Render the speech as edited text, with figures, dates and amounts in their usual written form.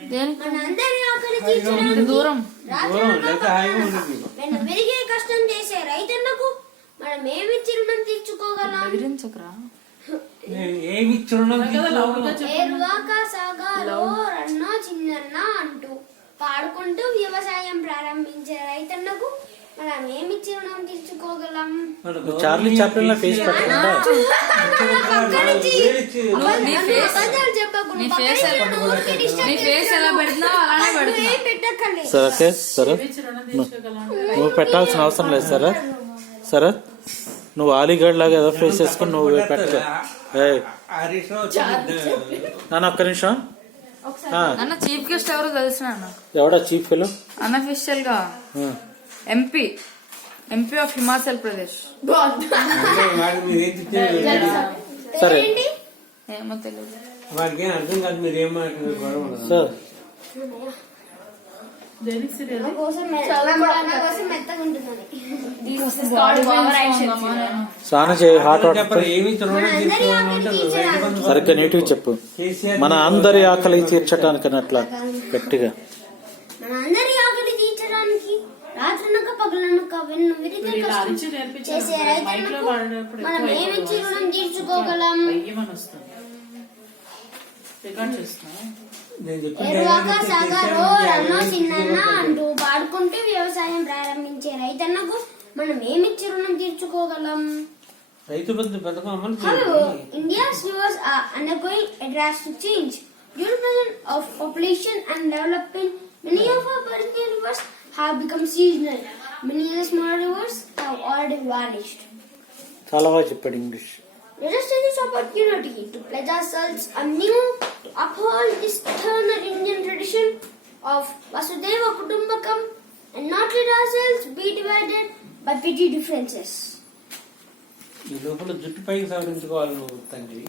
మనందరి ఆకలి తీర్చడానికి దూరం పెరిగే కష్టం చేసే రైతన్నకు మనం ఏమిచ్చి రుణం తీర్చుకోగలం? ఏరువాక సాగాలో రన్న చిన్నన్న అంటూ పాడుకుంటూ వ్యవసాయం ప్రారంభించే రైతన్నకు మనం ఏమిచ్చి రుణం తీర్చుకోగలం? చార్లీ చాప్లిన్ ఫేస్ పెట్టకుండా సరే సరే నువ్వు పెట్టాల్సిన అవసరం లేదు సరే సరే నువ్వు అలీగఢ్ లాగా ఏదో ఫేస్ చేసుకుని నువ్వు పెట్టలే. నాన్న ఒక్క నిమిషం. అన్న చీఫ్ గెస్ట్ ఎవరో తెలిసిన ఎవడా చీఫ్ ఫెలో? అన్అఫిషియల్ గా ఎంపీ ఆఫ్ హిమాచల్ ప్రదేశ్. సరే ఏమో తెలియదు. వాడికి ఏం అర్థం కాదు, మీరు ఏం మాట్లాడుతున్నారు. సార్ స్నానం చేయి, హాట్ వాటర్ ఏమి సరిగ్గా నీట్గా చెప్పు. మన అందరి ఆకలి తీర్చడానికన్నట్లా గట్టిగా. మనందరి ఆకలి తీర్చడానికి రాత్రనక పగలనక వెన్ను విరిగే కష్టం చేసే రైతన్నకు మనం ఏమిచ్చి రుణం తీర్చుకోగలం? ఏరువాక సాగారో రన్నో చిన్నన్న అంటూ పాడుకుంటూ వ్యవసాయం ప్రారంభించే రైతన్నకు మనం ఏమిచ్చి రుణం తీర్చుకోగలం? రైతు బంధు పథకం అమలు However, India's rivers are undergoing a drastic change. Due to presence of population and development, many of our perennial rivers have become seasonal. Many of the smaller rivers have already vanished. చాలా బాగా చెప్పాడు English. Let us take this opportunity to pledge ourselves anew to uphold this eternal Indian tradition of Vasudhaiva Kutumbakam and not let ourselves be divided by petty differences. ఈ లోపల జుట్టు పైకి సవరించుకోవాలి నువ్వు తండ్రి.